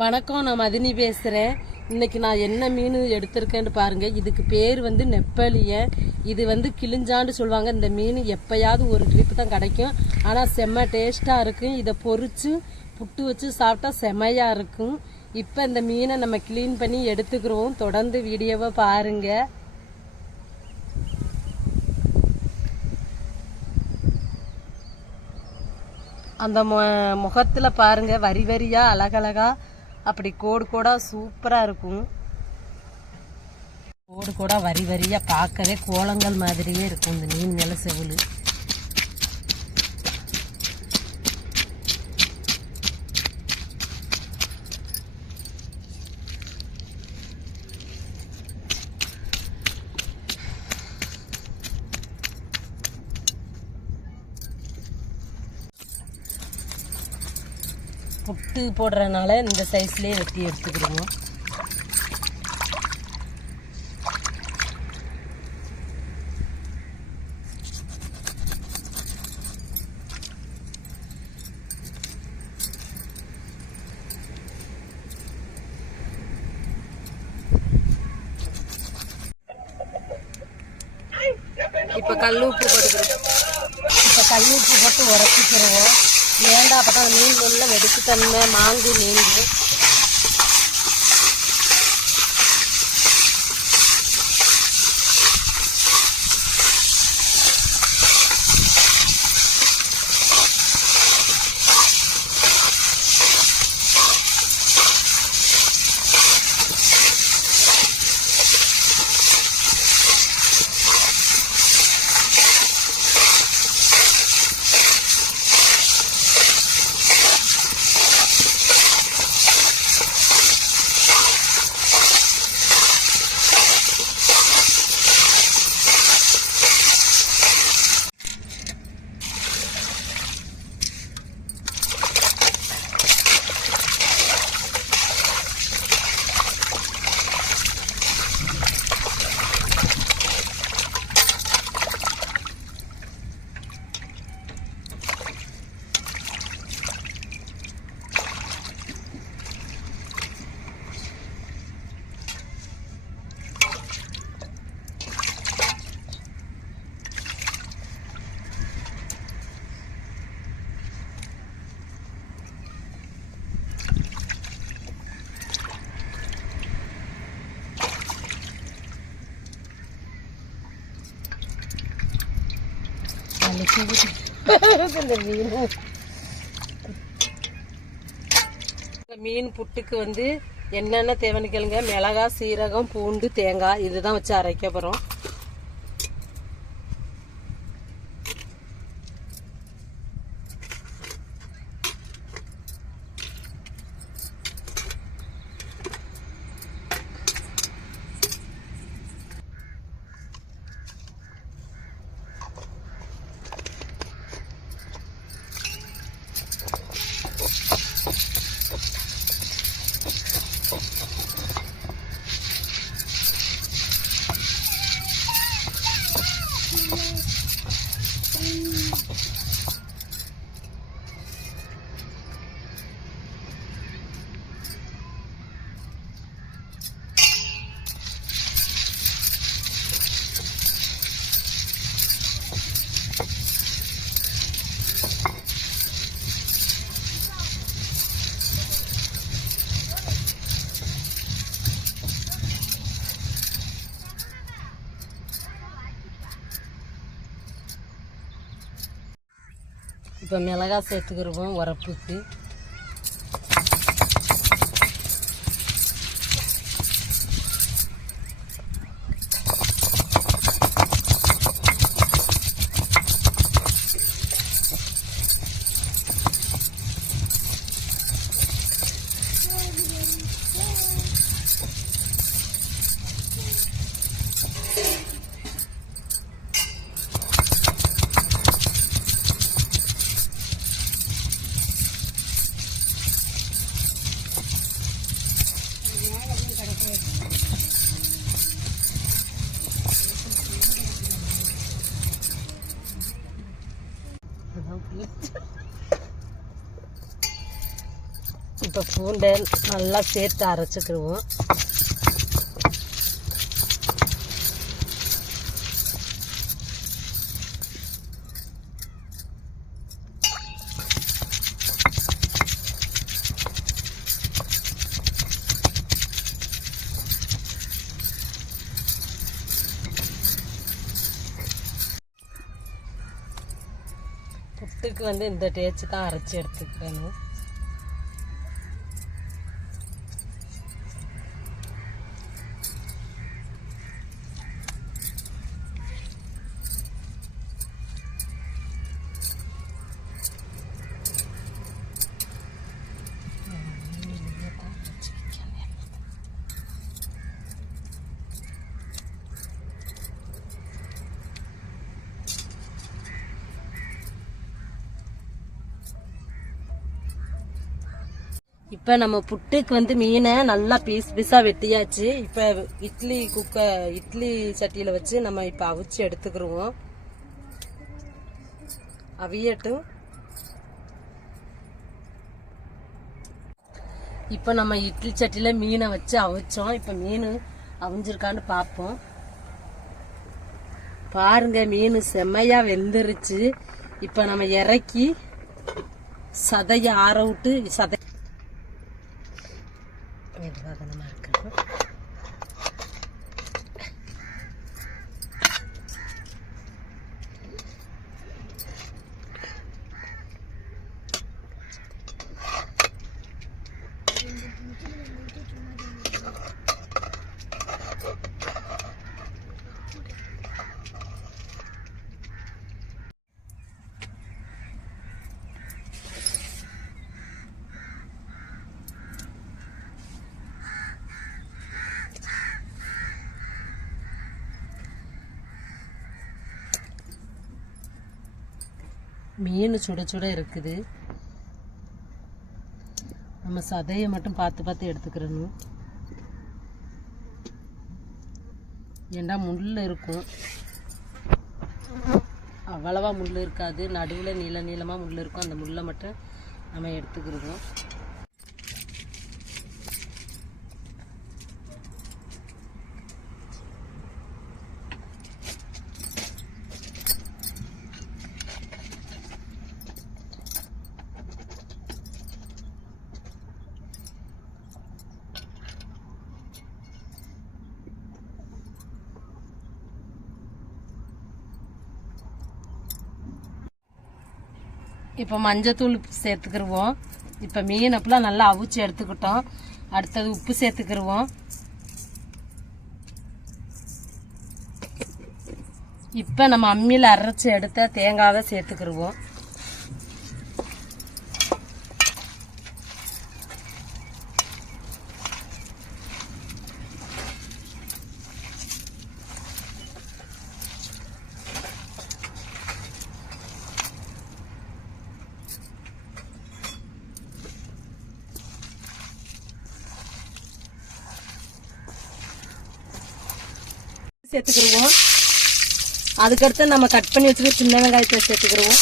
வணக்கம் நான் மதினி பேசுகிறேன் இன்னைக்கு நான் என்ன மீன் எடுத்திருக்கேன்னு பாருங்க. இதுக்கு பேர் வந்து நெப்பலிய. இது வந்து கிழிஞ்சான்னு சொல்லுவாங்க. இந்த மீன் எப்பயாவது ஒரு ட்ரிப் தான் கிடைக்கும். ஆனால் செம்ம டேஸ்ட்டாக இருக்கும். இதை பொறிச்சு புட்டு வச்சு சாப்பிட்டா செமையாக இருக்கும். இப்போ இந்த மீனை நம்ம க்ளீன் பண்ணி எடுத்துக்கிறோம். தொடர்ந்து வீடியோவை பாருங்கள் அந்த மு முகத்தில் பாருங்கள் வரி வரியாக அழகழகாக அப்படி கோடு கோடா சூப்பராக இருக்கும். கோடு கோடா வரி வரியா பார்க்கவே கோலங்கள் மாதிரியே இருக்கும் இந்த மீன் நில செவிலு புட்டு போடுறதுனால இந்த சைஸ்லேயே வெட்டி எடுத்துக்கிடுவோம். இப்போ கல் உப்பு போட்டுக்கிறோம். இப்போ கல் உப்பு போட்டு உரச்சிக்கிறோம் ஏண்டா அப்போ தான் மீன் வெடிச்சு தன்மை மாங்கு நீங்கு இந்த மீன் இந்த மீன் புட்டுக்கு வந்து என்னென்ன தேவைன்னு கேளுங்க. மிளகா சீரகம் பூண்டு தேங்காய் இதுதான் வச்சு அரைக்க போகிறோம் இப்போ மிளகா சேர்த்துக்கிருவோம் உரப்புக்கு. இப்போ பூண்டை நல்லா சேர்த்து அரைச்சிக்கிடுவோம். புட்டுக்கு வந்து இந்த டேச்சு தான் அரைச்சி எடுத்துக்கணும். இப்போ நம்ம புட்டுக்கு வந்து மீனை நல்லா பீஸ் பீஸாக வெட்டியாச்சு. இப்போ இட்லி குக்க இட்லி சட்டியில் வச்சு நம்ம இப்போ அவிச்சு எடுத்துக்கிருவோம். அவியட்டும். இப்போ நம்ம இட்லி சட்டியில் மீனை வச்சு அவிச்சோம். இப்போ மீன் அவிஞ்சிருக்கான்னு பார்ப்போம் பாருங்க மீன் செம்மையா வெந்துருச்சு. இப்போ நம்ம இறக்கி சதையை ஆற விட்டு சதை மீன் சுட சுட இருக்குது. நம்ம சதையை மட்டும் பார்த்து பார்த்து எடுத்துக்கிறணும். ஏண்டா முள் இருக்கும்? அவ்வளவா முள் இருக்காது. நடுவில் நீள நீளமாக முள் இருக்கும். அந்த முள்ளை மட்டும் நம்ம எடுத்துக்கிடுவோம் இப்போ மஞ்சத்தூள் சேர்த்துக்கிருவோம். இப்போ மீன் அப்பெல்லாம் நல்லா அவிச்சு எடுத்துக்கிட்டோம். அடுத்தது உப்பு சேர்த்துக்கிருவோம். இப்போ நம்ம அம்மியில் அரைச்சி எடுத்த தேங்காவை சேர்த்துக்கிருவோம். சேர்த்துக்கிடுவோம் அதுக்கடுத்து நம்ம கட் பண்ணி வச்சுருக்க சின்ன வெங்காயத்தை சேர்த்துக்கிருவோம்.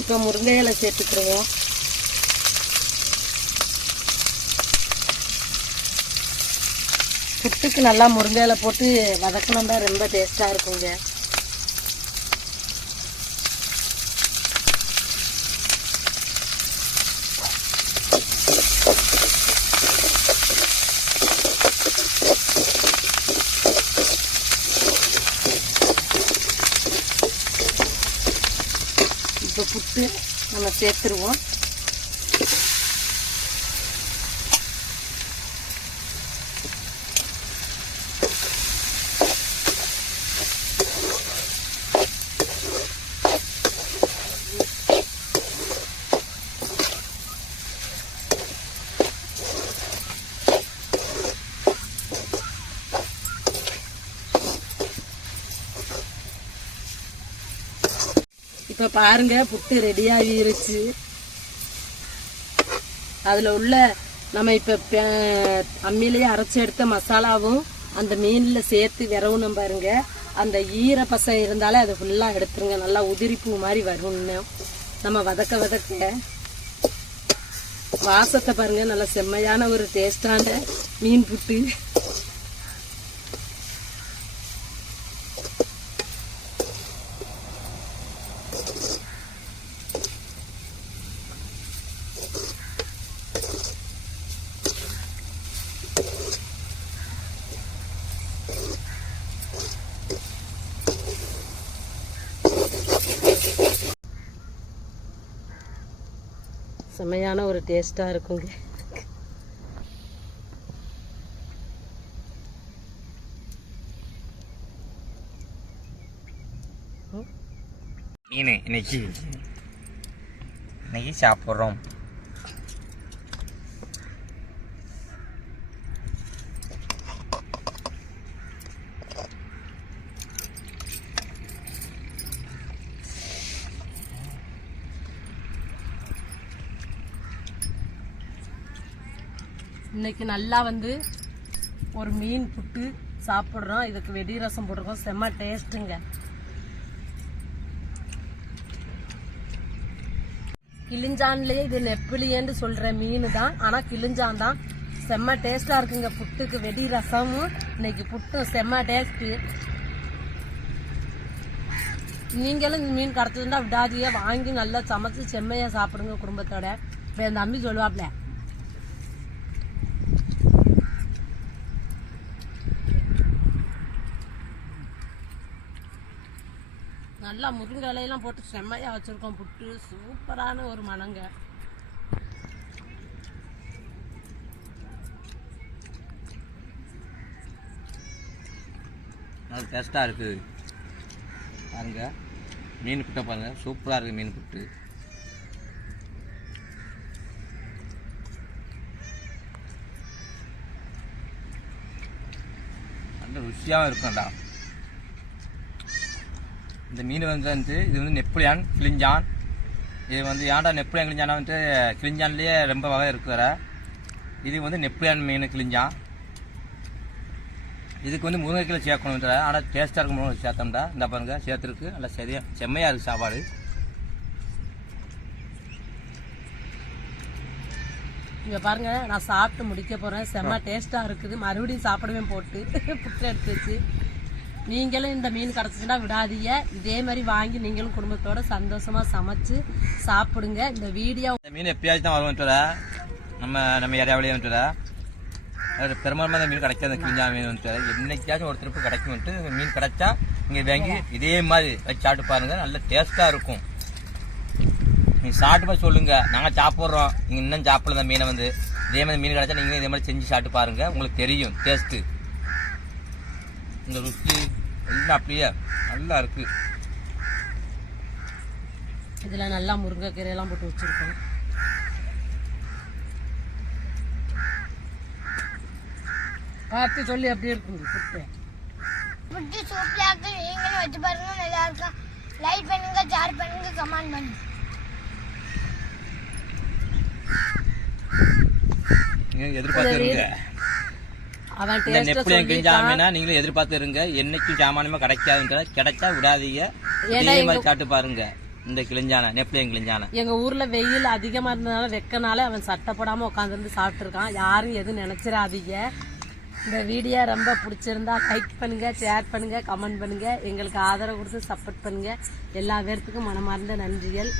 இப்போ முருங்கை இலை சேர்த்துக்கிடுவோம் புட்டுக்கு நல்லா முருங்கை இலை போட்டு வதக்கணும்னா ரொம்ப டேஸ்ட்டாக இருக்குங்க. நம்ம சேர்த்துருவோம். இப்போ பாருங்க புட்டு ரெடியாகிருச்சு அதில் உள்ள நம்ம இப்போ அம்மியிலேயே அரைச்சி எடுத்த மசாலாவும் அந்த மீனில் சேர்த்து விரவணும் பாருங்க. அந்த ஈர இருந்தாலே அதை ஃபுல்லாக எடுத்துருங்க. நல்லா உதிரிப்பூ மாதிரி வரும்னு நம்ம வதக்க வதக்க. வாசத்தை பாருங்க நல்லா செம்மையான ஒரு டேஸ்டான மீன் புட்டு. செம்மையான ஒரு டேஸ்ட்டாக இருக்குங்க. மீன் இன்னைக்கு இன்னைக்கு சாப்பிட்றோம். இன்னைக்கு நல்லா வந்து ஒரு மீன் புட்டு சாப்பிட்றோம். இதுக்கு வெடி ரசம் போட்டிருக்கோம். செம்ம டேஸ்ட்டுங்க. கிளிஞ்சான்லேயே இது நெப்பிலியன்னு சொல்கிற மீன் தான் ஆனால் கிளிஞ்சான் தான். செம்ம டேஸ்ட்டாக இருக்குங்க புட்டுக்கு வெடி ரசமும் இன்னைக்கு புட்டும் செம்ம டேஸ்ட்டு. நீங்களும் இந்த மீன் கடத்ததுண்டா விடாதியே வாங்கி நல்லா சமைச்சு செம்மையாக சாப்பிடுங்க குடும்பத்தோட. இப்போ என் தம்பி சொல்லுவாப்ல நல்லா முருங்கை இலையெல்லாம் போட்டு செம்மையாக வச்சுருக்கோம். புட்டு சூப்பரான ஒரு மணங்க. அது டேஸ்ட்டாக இருக்குது பாருங்க. மீன் புட்டை பாருங்கள் சூப்பராக இருக்குது மீன் புட்டு. நல்ல ருசியாகவும் இருக்கும்டா. இந்த மீன் வந்து வந்து இது வந்து நெப்புளியான் கிளிஞ்சான் இது வந்து ஏன்டா நெப்புலியான் கிளிஞ்சானா வந்துட்டு கிளிஞ்சான்லேயே ரொம்ப வகை இருக்கிற இது வந்து நெப்புளியான் மீன் கிளிஞ்சான் இதுக்கு வந்து முருங்கைக்கீரை சேர்க்கணுன்ற ஆனால் டேஸ்ட்டாக இருக்கும் முருங்கை சேர்த்தோம்டா. இந்த பாருங்க சேர்த்துருக்கு. நல்லா சரியா செம்மையாக இருக்குது சாப்பாடு. இங்கே பாருங்க நான் சாப்பிட்டு முடிக்க போகிறேன் செம்ம டேஸ்ட்டாக இருக்குது. மறுபடியும் சாப்பிடவே போட்டு புட்டு எடுத்து வச்சு. நீங்களும் இந்த மீன் கிடச்சிச்சுன்னா விடாதீங்க. இதே மாதிரி வாங்கி நீங்களும் குடும்பத்தோட சந்தோஷமா சமைச்சு சாப்பிடுங்க. இந்த வீடியோ இந்த மீன் எப்பயாச்சும் தான் வரும் நம்ம நம்ம ஏரியாவிலேயே வந்துட்டு அது மீன் கிடைக்காது அந்த கிழிஞ்சா மீன் வந்துட்டு என்னைக்காச்சும் ஒரு திருப்பு கிடைக்கும் வந்துட்டு மீன் கிடைச்சா இங்கே வாங்கி இதே மாதிரி வச்சு சாப்பிட்டு பாருங்க. நல்ல டேஸ்ட்டாக இருக்கும். நீங்கள் சாப்பிட்டு போய் சொல்லுங்க. நாங்கள் சாப்பிட்றோம். நீங்கள் இன்னும் சாப்பிடல இந்த மீனை வந்து. இதே மாதிரி மீன் கிடைச்சா நீங்களும் இதே மாதிரி செஞ்சு சாப்பிட்டு பாருங்க. உங்களுக்கு தெரியும் டேஸ்ட்டு இந்த ருசி எல்லாம் அப்படியே நல்லா இருக்கு. இதுல நல்லா முருங்கைக்கீரை எல்லாம் போட்டு வச்சிருக்கோம். பார்த்து சொல்லி எப்படி இருக்குங்க புட்டு புட்டு சூப்பரா இருக்கு நீங்களும் வச்சு பாருங்க நல்லா இருக்கும் லைக் பண்ணுங்க ஷேர் பண்ணுங்க கமெண்ட் பண்ணுங்க. எதிர்பார்த்து இந்த நெப்புளியம் கிழிஞ்ச ஆமைனா நீங்களும் எதிர்பார்த்து இருங்க. என்னைக்கும் சாமானியமா கிடைக்காதுன்ற கிடைச்சா விடாதீங்க. இதே மாதிரி சாப்பிட்டு பாருங்க. இந்த கிழிஞ்சான நெப்புளியம் கிழிஞ்சான. எங்க ஊர்ல வெயில் அதிகமா இருந்ததுனால வெக்கனால அவன் சட்டை போடாம உட்காந்துருந்து சாப்பிட்டுருக்கான். யாரும் எதுவும் நினைச்சிடாதீங்க இந்த வீடியோ ரொம்ப பிடிச்சிருந்தா லைக் பண்ணுங்க ஷேர் பண்ணுங்க கமெண்ட் பண்ணுங்க. எங்களுக்கு ஆதரவு கொடுத்து சப்போர்ட் பண்ணுங்க. எல்லா பேர்த்துக்கும் மனமார்ந்த நன்றிகள்.